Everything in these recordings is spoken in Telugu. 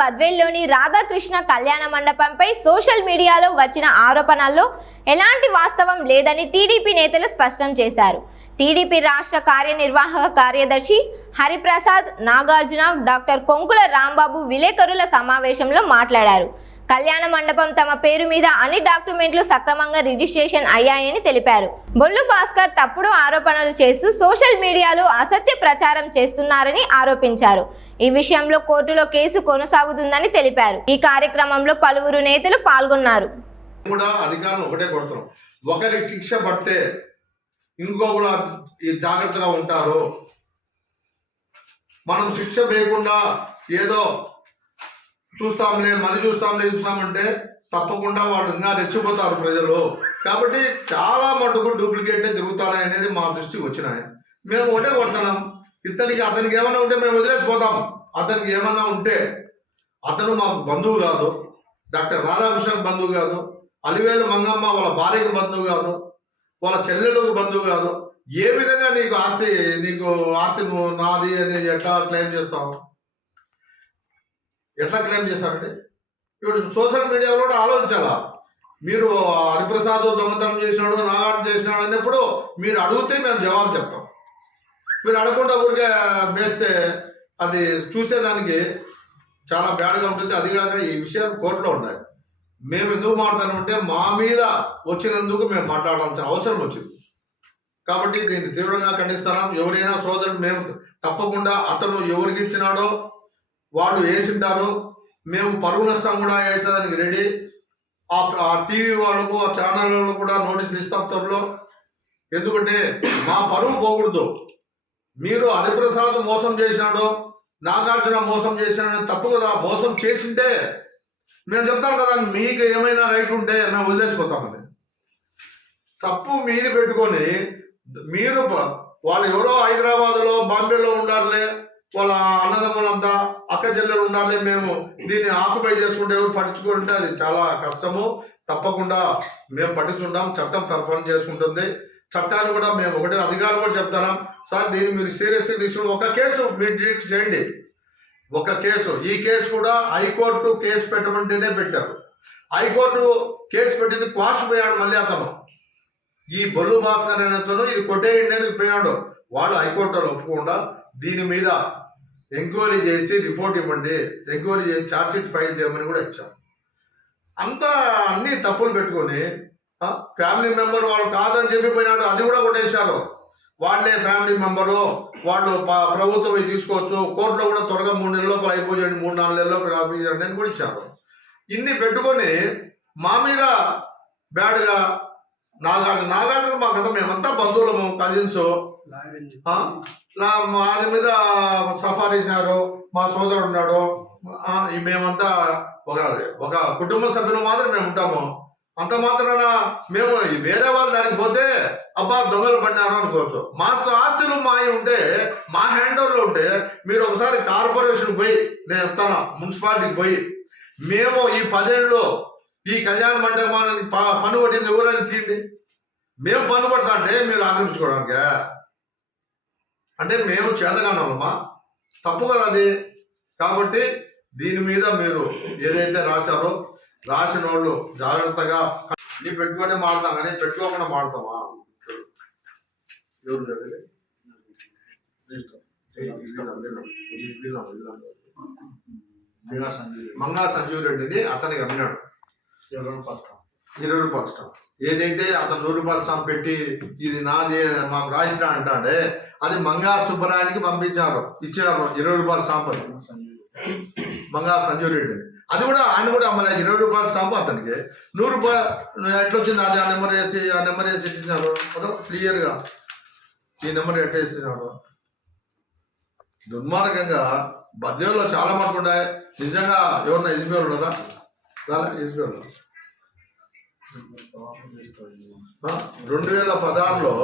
బద్వేల్లోని రాధాకృష్ణ కళ్యాణ మండపంపై సోషల్ మీడియాలో వచ్చిన ఆరోపణల్లో ఎలాంటి వాస్తవం లేదని టీడీపీ నేతలు స్పష్టం చేశారు. టీడీపీ రాష్ట్ర కార్యనిర్వాహక కార్యదర్శి హరిప్రసాద్ నాగార్జున, డాక్టర్ కొంకుల రాంబాబు విలేకరుల సమావేశంలో మాట్లాడారు. కళ్యాణ మండపం తమ పేరు మీద అన్ని డాక్యుమెంట్లు సక్రమంగా రిజిస్ట్రేషన్ అయ్యాయని తెలిపారు. బొల్లు భాస్కర్ తప్పుడు ఆరోపణలు చేస్తూ సోషల్ మీడియాలో అసత్య ప్రచారం చేస్తున్నారని ఆరోపించారు. ఈ విషయంలో కోర్టులో కేసు కొనసాగుతుందని తెలిపారు. ఈ కార్యక్రమంలో పలువురు నేతలు పాల్గొన్నారు. ఒకరికి శిక్ష పడితే ఇంకొకరు జాగ్రత్తగా ఉంటారు. మనం శిక్ష వేయకుండా ఏదో చూస్తామంటే తప్పకుండా వాళ్ళు ఇంకా రెచ్చిపోతారు ప్రజలు. కాబట్టి చాలా మటుకు డూప్లికేటే తిరుగుతాయి అనేది మా దృష్టికి వచ్చినాయి. మేము ఒకటే కొడుతున్నాం, అతనికి ఏమన్నా ఉంటే మేము వదిలేసిపోతాం. అతనికి ఏమన్నా ఉంటే అతను మాకు బంధువు కాదు, డాక్టర్ రాధాకృష్ణకు బంధువు కాదు, అలివేలు మంగమ్మ వాళ్ళ భార్యకు బంధువు కాదు, వాళ్ళ చెల్లెలకు బంధువు కాదు. ఏ విధంగా నీకు ఆస్తి నువ్వు నాది అని ఎట్లా క్లెయిమ్ చేస్తావు? ఎట్లా క్లెయిమ్ చేస్తారండి? ఇప్పుడు సోషల్ మీడియాలో కూడా ఆలోచించాలా. మీరు హరిప్రసాద్ దొంగతనం చేసినాడు, నాగార్జున చేసినాడు అన్నప్పుడు మీరు అడిగితే మేము జవాబు చెప్తాం. మీరు అడగకుండా ఊరికే వేస్తే అది చూసేదానికి చాలా బ్యాడ్గా ఉంటుంది. అదిగాక ఈ విషయాలు కోర్టులో ఉన్నాయి. మేము ఎందుకు మాట్లాడాలంటే మా మీద వచ్చినందుకు మేము మాట్లాడాల్సిన అవసరం వచ్చింది. కాబట్టి దీన్ని తీవ్రంగా ఖండిస్తున్నాం. ఎవరైనా సోదరులు మేము తప్పకుండా అతను ఎవరికి ఇచ్చినాడో వాళ్ళు వేసింటారు. మేము పరువు నష్టం కూడా వేసేదానికి రెడీ. ఆ టీవీ వాళ్ళకు, ఆ ఛానల్ వాళ్ళకు కూడా నోటీసులు ఇస్తాం త్వరలో. ఎందుకంటే మా పరువు పోకూడదు. మీరు హరిప్రసాద్ మోసం చేసినాడో, నాగార్జున మోసం చేసినాడో తప్పు కదా. మోసం చేసింటే మేము చెప్తాం కదా, మీకు ఏమైనా రైట్ ఉంటే మేము వదిలేసిపోతామని. తప్పు మీది పెట్టుకొని మీరు వాళ్ళు ఎవరో హైదరాబాద్లో, బాంబేలో ఉండారులే, వాళ్ళ అన్నదమ్ములంతా అక్క చెల్లెలు ఉండాలి, మేము దీన్ని ఆక్యుపై చేసుకుంటే ఎవరు పట్టించుకుంటే అది చాలా కష్టము. తప్పకుండా మేము పట్టించుంటాం. చట్టం తరఫున చేసుకుంటుంది. చట్టాన్ని కూడా మేము ఒకటే అధికారులు కూడా చెప్తున్నాం, సార్ దీన్ని మీరు సీరియస్గా తీసుకుని ఒక కేసు మీరు డిటెక్ట్ చేయండి. ఒక కేసు, ఈ కేసు కూడా హైకోర్టు కేసు పెట్టమంటేనే పెట్టారు. హైకోర్టు కేసు పెట్టింది క్వాష్ పోయాడు. మళ్ళీ అతను ఈ బొల్లు భాస్కర్ అనేతను ఇది కొట్టేయండి అని పోయాడు. వాళ్ళు హైకోర్టులో ఒప్పుకుండా దీని మీద ఎంక్వైరీ చేసి రిపోర్ట్ ఇవ్వండి, ఎంక్వైరీ చేసి ఛార్జ్షీట్ ఫైల్ చేయమని కూడా ఇచ్చాం. అంతా అన్ని తప్పులు పెట్టుకొని ఫ్యామిలీ మెంబర్ వాళ్ళు కాదని చెప్పిపోయినాడు. అది కూడా కొట్టేశారు. వాళ్ళే ఫ్యామిలీ మెంబరు, వాళ్ళు ప్రభుత్వం తీసుకోవచ్చు, కోర్టులో కూడా త్వరగా 3 నెలల లోపల అయిపోయాడు, 3-4 నెలల లోపల ఆపించండి అని కూడా ఇచ్చారు. ఇన్ని పెట్టుకొని మా మీద బ్యాడ్గా నాగార్జున మా కదా, మేమంతా బంధువులము, కజిన్స్, మాది మీద సఫారించినారు. మా సోదరుడు ఉన్నాడు, మేమంతా ఒక కుటుంబ సభ్యులు మాత్రం మేము ఉంటాము. అంత మాత్రాన మేము వేరే వాళ్ళ దానికి పోతే అబ్బా దొంగలు పడినారు అనుకోవచ్చు. మా ఆస్తులు మావి ఉంటే, మా హ్యాండ్ ఓవర్లో ఉంటే మీరు ఒకసారి కార్పొరేషన్ పోయి, నేను చెప్తాను మున్సిపాలిటీకి పోయి, మేము ఈ 10 ఏళ్ళు ఈ కళ్యాణ మండపానికి పన్ను పట్టింది ఎవరైనా తీయండి. మేము పన్ను పడతా అంటే మీరు ఆక్రమించుకోవడానికి అంటే మేము చేతగానమ్మా, తప్పు కదా అది. కాబట్టి దీని మీద మీరు ఏదైతే రాశారో రాసిన వాళ్ళు జాగ్రత్తగా నీ పెట్టుకొని మాడతాం, కానీ పెట్టుకోకుండా మాడతామా? మంగా సంజీవ్ రెడ్డిని అతనికి అమ్మినాడు 20 రూపాయల స్టాంప్. ఏదైతే అతను 100 రూపాయల స్టాంప్ పెట్టి ఇది నాది మాకు రాయించిన అంటే అది మంగా సుబ్బరాయనికి పంపించారు, ఇచ్చారు 20 రూపాయల స్టాంప్. అది మంగా సంజీవ్ రెడ్డిని, అది కూడా ఆయన కూడా అమ్మలే 20 రూపాయల స్టాంపు అతనికి. 100 రూపాయలు ఎట్లొచ్చింది? అది ఆ నెంబర్ వేసి ఇచ్చినారు. అదో క్లియర్గా ఈ నెంబర్ ఎట్టేసినాడు. దుర్మార్గంగా బద్వేల్లో చాలా మటుకు ఉన్నాయి. నిజంగా ఎవరన్నా ఎస్బీఐ ఉన్నారా? ఎస్బీఐ 2016లో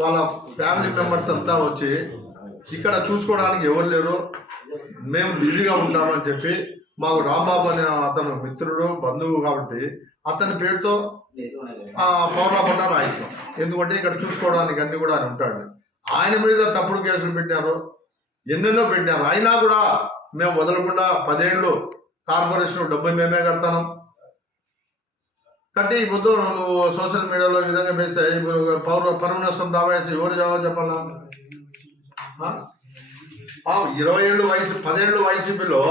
వాళ్ళ ఫ్యామిలీ మెంబర్స్ అంతా వచ్చి ఇక్కడ చూసుకోవడానికి ఎవరు లేరు, మేము బిజీగా ఉంటామని చెప్పి మాకు రాంబాబు అనే అతను మిత్రుడు, బంధువు కాబట్టి అతని పేరుతో పౌరాపట్ట రాయించాం. ఎందుకంటే ఇక్కడ చూసుకోవడానికి అన్ని కూడా ఆయన ఉంటాడు. ఆయన మీద తప్పుడు కేసులు పెట్టారు, ఎన్నెన్నో పెట్టారు. అయినా కూడా మేము వదలకుండా 10 ఏళ్ళు కార్పొరేషన్ డబ్బు మేమే కడతాను. కట్టి ఇప్పుడు నువ్వు సోషల్ మీడియాలో ఈ విధంగా వేస్తే పరువు నష్టం దావా వేసి ఎవరు జవాబు చెప్పాలా? 20 ఏళ్ళు వయసు 10 ఏళ్ళు వైసీపీలో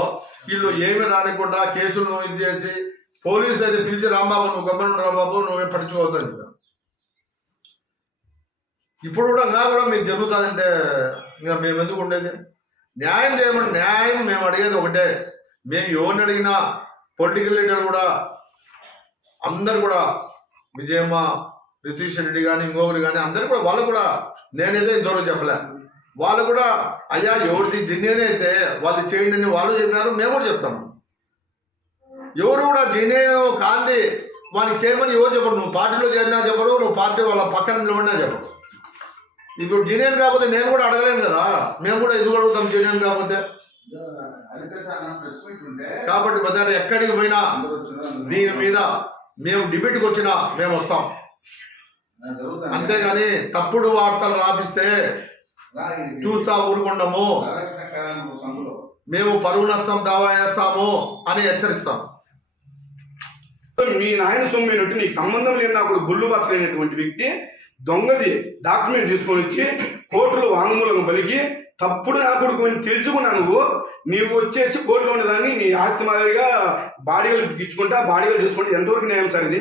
వీళ్ళు ఏమి రానికుండా కేసులు ఇది చేసి పోలీసు అయితే పిలిచి రాంబాబు నువ్వు గమ్మనుండు రాంబాబు నువ్వే పట్టించుకోవద్దని చెప్పాను. ఇప్పుడు కూడా మీకు జరుగుతుందంటే ఇంకా మేము ఎందుకు ఉండేది? న్యాయం చేయమని న్యాయం మేము అడిగేది ఒకటే. మేము ఎవరిని అడిగినా పొలిటికల్ లీడర్ కూడా అందరు కూడా విజయమ్మ రితీష్ రెడ్డి కానీ ఇంకొకరు కానీ అందరు కూడా వాళ్ళు కూడా నేనైతే ఇంతవరకు చెప్పలే. వాళ్ళు కూడా అయ్యా ఎవరిది జెన్యున్ అయితే వాళ్ళు చేయండి అని వాళ్ళు చెప్పారు, మేము కూడా చెప్తాము. ఎవరు కూడా జెన్యున్ కాంది వానికి చేయమని ఎవరు చెప్పరు. నువ్వు పార్టీలో చేరినా చెప్పరు, నువ్వు పార్టీ వాళ్ళ పక్కన నిలబడినా చెప్పరు. ఇప్పుడు జెన్యున్ కాకపోతే నేను కూడా అడగలేను కదా, మేము కూడా ఎందుకు అడుగుతాం జెన్యున్ కాకపోతే? కాబట్టి బజార్ ఎక్కడికి పోయినా దీని మీద మేము డిబేట్కి వచ్చినా మేము వస్తాం. అంతేగాని తప్పుడు వార్తలు రాపిస్తే చూస్తా ఊరుకుంటాము, మేము పరువు నష్టం దావా వేస్తాము అని హెచ్చరిస్తాం. మీ నాయన సొమ్మినట్టు నీకు సంబంధం లేని నాకు గుళ్ళు భాస్కర్ అయినటువంటి వ్యక్తి దొంగది డాక్యుమెంట్ తీసుకొని వచ్చి కోర్టులో వాంగ్మూలం పలికి తప్పుడు నా కొడుకు అని తెలుసుకున్నా నీవు వచ్చేసి కోర్టులో ఉండేదాన్ని నీ ఆస్తి మాదిరిగా బాడీలు ఇచ్చుకుంటా బాడీలు చేసుకుంటే ఎంతవరకు న్యాయం సార్ ఇది?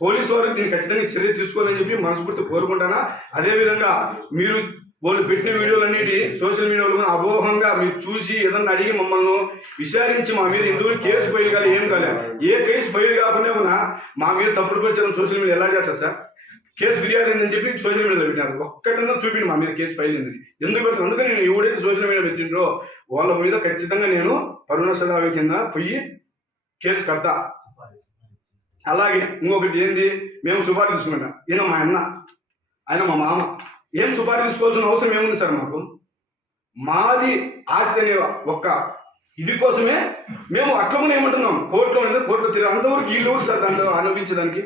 పోలీసు వారికి దీన్ని ఖచ్చితంగా చర్య తీసుకోవాలని చెప్పి మనస్ఫూర్తి కోరుకుంటానా. అదేవిధంగా మీరు వాళ్ళు పెట్టిన వీడియోలన్నిటి సోషల్ మీడియాలో అపోహంగా మీరు చూసి ఏదన్నా అడిగి మమ్మల్ని విచారించి మా మీద ఇంతవరకు కేసు ఫైల్ కాలే ఏం కాలే. ఏ కేసు ఫైల్ కాకుండా కూడా మా మీద తప్పుడు ప్రచారం సోషల్ మీడియా ఎలా చేస్తారు సార్? కేసు ఫిర్యాదు అయిందని చెప్పి సోషల్ మీడియాలో పెట్టినారు, ఒక్కటన్నా చూపిండి మా మీద కేసు ఫైల్ అయింది ఎందుకు పెడతాను? అందుకని నేను ఎవడైతే సోషల్ మీడియా పెట్టిండ్రో వాళ్ళ మీద ఖచ్చితంగా నేను పరువు నష్ట దావా కింద పోయి కేసు కడతా. అలాగే ఇంకొకటి ఏంది, మేము సుపారీ తీసుకుంటాం. ఈయన మా అన్న, ఆయన మా మామ. ఏం సుపారీ తీసుకోవాల్సిన అవసరం ఏముంది సార్? మాకు మాది ఆస్తి అనే ఒక్క ఇది కోసమే మేము అట్లనే ఏమంటున్నాం, కోర్టులో తిరిగి అంతవరకు వీళ్ళు కూడా సార్ దాంట్లో అనుభవించడానికి.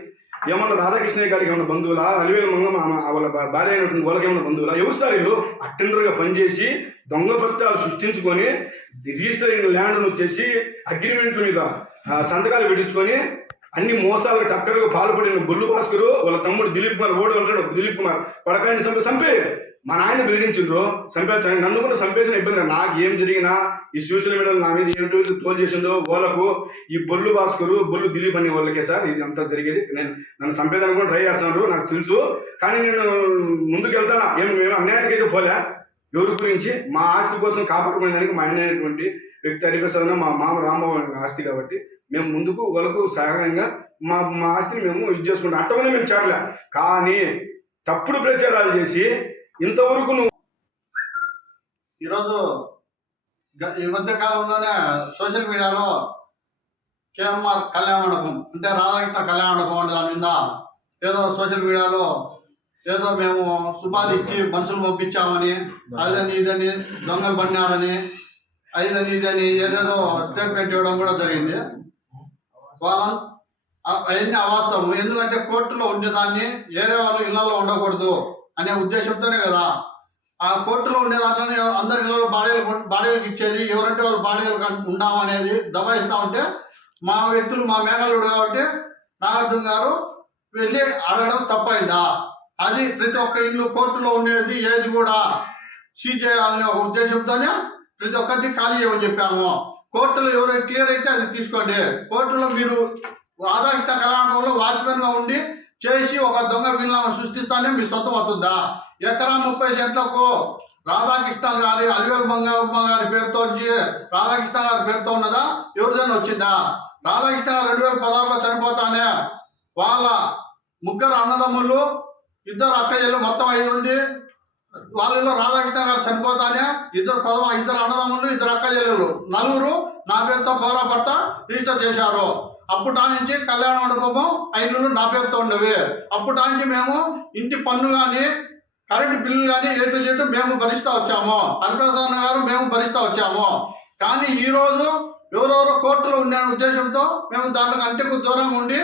ఏమన్నా రాధాకృష్ణయ్య గారికి ఏమన్నా బంధువులా, అలివేలు మంగమ్మ వాళ్ళ భార్య అయినటువంటి వాళ్ళకి ఏమన్నా బంధువులా? ఎవరు సార్ వీళ్ళు? అటెండర్గా పనిచేసి దొంగ పత్రాలు సృష్టించుకొని రిజిస్టర్ అయిన ల్యాండ్ను వచ్చేసి అగ్రిమెంట్ల మీద సంతకాలు పెట్టించుకొని అన్ని మోసాలకు టక్కరుగా పాల్పడిన బొల్లు భాస్కరు వాళ్ళ తమ్ముడు దిలీప్ కుమార్ ఓడి ఉంటాడు. దిలీప్ కుమార్ పడకాయని చంపే మా నాయన బెదిరించిండ్రు, చంపేస్తాను. నన్ను కూడా చంపేసిన ఇబ్బంది. నాకు ఏం జరిగినా ఈ సోషల్ మీడియాలో నా మీద ఏమిటో తోలు చేసిందో వాళ్ళకు ఈ బొల్లు భాస్కరు బొల్లు దిలీప్ అనే వాళ్ళకే సార్ ఇది అంతా జరిగేది. నన్ను చంపేదానికి కూడా ట్రై చేస్తున్నారు నాకు తెలుసు, కానీ నేను ముందుకు వెళ్తాను. మేము అన్యాయానికి అయితే పోలే. ఎవరి గురించి మా ఆస్తి కోసం కాపాడుకునేదానికి మా ఆయన అనేటువంటి వ్యక్తి హరిప్రసాద్ మా మామ రాంబాబు ఆస్తి కాబట్టి మేము ముందుకు వాళ్ళకు సహాయంగా మా ఆస్తిని మేము ఇది చేసుకుంటాం. అట్టగానే మేము చేరలే, కానీ తప్పుడు ప్రచారాలు చేసి ఇంతవరకు నువ్వు ఈరోజు ఈ మధ్య కాలంలోనే సోషల్ మీడియాలో కేఎంఆర్ కళ్యాణ మండపం అంటే రాధాకృష్ణ కళ్యాణ మండపం అనే దాని మీద ఏదో సోషల్ మీడియాలో ఏదో మేము సుపారీ ఇచ్చి మనుషులు పంపించామని అదని ఇదని దొంగలు పడినారని అదని ఇదని ఏదేదో స్టేట్మెంట్ ఇవ్వడం కూడా జరిగింది. అవన్నీ అవాస్తవం. ఎందుకంటే కోర్టులో ఉండేదాన్ని వేరే వాళ్ళు ఇళ్లలో ఉండకూడదు అనే ఉద్దేశంతోనే కదా ఆ కోర్టులో ఉండే దాంట్లోనే అందరి ఇళ్ళలో బాడీలకు ఇచ్చేది. ఎవరంటే వాళ్ళు బాడీలకు ఉండాము అనేది దబాయిస్తా ఉంటే మా వ్యక్తులు మా మేనల్లుడు కాబట్టి నాగార్జున గారు వెళ్ళి అడగడం తప్పైందా? అది ప్రతి ఒక్క ఇల్లు కోర్టులో ఉండేది ఏది కూడా సీజ్ చేయాలనే ఒక ఉద్దేశంతోనే ప్రతి ఒక్కరిని ఖాళీ చేయమని చెప్పాము. కోర్టులో ఎవరైనా క్లియర్ అయితే అది తీసుకోండి. కోర్టులో మీరు రాధాకృష్ణ కళ్యాణంలో వాచ్మెన్గా ఉండి చేసి ఒక దొంగ వీళ్ళని సృష్టిస్తానే మీ సొంతం అవుతుందా? ఎకరా 30 సెంట్లకు రాధాకృష్ణ గారి అలివేలు మంగమ్మ గారి పేరుతో రాధాకృష్ణ గారి పేరుతో ఉన్నదా? ఎవరిదైనా వచ్చిందా? రాధాకృష్ణ గారు 2016లో చనిపోతానే వాళ్ళ ముగ్గురు అన్నదమ్ములు 2 అక్కయ్యలు మొత్తం 5 ఉంది. వాళ్ళలో రాధాకృష్ణ గారు చనిపోతానే 2 అన్నదమ్ములు 2 అక్కయ్యలు 4 నా పేరుతో పౌరా పట్ట రిజిస్టర్ చేశారు. అప్పుడా నుంచి కళ్యాణ మండపము 5 ఇళ్ళు నా పేరుతో ఉండేవి. అప్పుడా నుంచి మేము ఇంటి పన్ను కానీ కరెంటు బిల్లులు కానీ A to Z మేము భరిస్తూ వచ్చాము. హరిప్రసాద్ గారు మేము భరిస్తూ వచ్చాము. కానీ ఈరోజు ఎవరెవరో కోర్టులో ఉండే ఉద్దేశంతో మేము దాంట్లో అంటకు దూరంగా ఉండి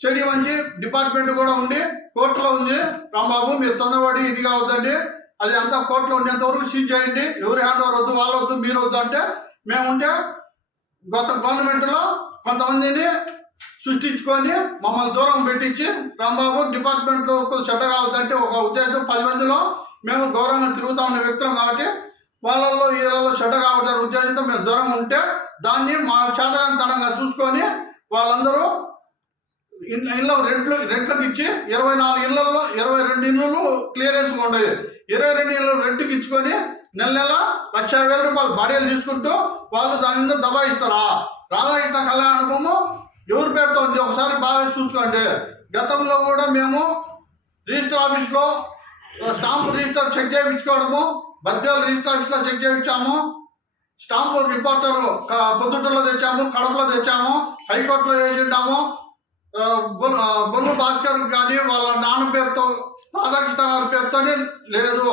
చెడి మంచి డిపార్ట్మెంట్ కూడా ఉండి కోర్టులో ఉంది. రాంబాబు మీరు తొందరపడి ఇది కావద్దండి, అది అంతా కోర్టులో ఉండేంత వరకు సీజ్ చేయండి, ఎవరి హ్యాండ్ ఓవర్ వద్దు, వాళ్ళు వద్దు, మీరు వద్దు అంటే మేముంటే గత గవర్నమెంట్లో కొంతమందిని సృష్టించుకొని మమ్మల్ని దూరం పెట్టించి రాంబాబు డిపార్ట్మెంట్లో చెడ్డ కావద్దంటే ఒక ఉద్దేశం 10 మందిలో మేము గౌరవంగా తిరుగుతా ఉన్న వ్యక్తులం కాబట్టి వాళ్ళల్లో వీళ్ళలో చెడ్డ కావద్దని ఉద్దేశంతో మేము దూరం ఉంటే దాన్ని మా చేతనంతరంగా చూసుకొని వాళ్ళందరూ ఇళ్ళ రెంట్లకు ఇచ్చి 24 ఇళ్లలో 22 ఇళ్ళు క్లియరెన్స్ ఉండేవి. 22 ఇళ్ళు రెంట్కి ఇచ్చుకొని నెల 1,00,000 రూపాయలు భార్యలు తీసుకుంటూ వాళ్ళు దాని మీద దబాయిస్తారా? రాధాకృష్ణ కళ్యాణము ఎవరి పేరుతో ఉంది ఒకసారి బాగా చూసుకోండి. గతంలో కూడా మేము రిజిస్టర్ ఆఫీస్లో స్టాంపు రిజిస్టర్ చెక్ చేయించుకోవడము, బద్వేలు రిజిస్టర్ ఆఫీస్లో చెక్ చేయించాము, స్టాంపు రిపోర్టర్ పొద్దుటూరులో తెచ్చాము, కడపలో తెచ్చాము, హైకోర్టులో వేసిండాము. బొల్లు భాస్కర్ కానీ వాళ్ళ నాన్న పేరుతో రాధాకృష్ణ గారి పేరుతోనే లేదు,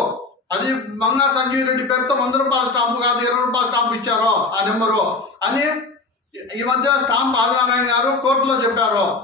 అది మంగా సంజీవ్ రెడ్డి పేరుతో 100 రూపాయల స్టాంపు కాదు 20 రూపాయల స్టాంపు ఇచ్చారు ఆ నెంబరు అని ఈ మధ్య స్టాంప్ ఆదినారాయణ గారు కోర్టులో చెప్పారు.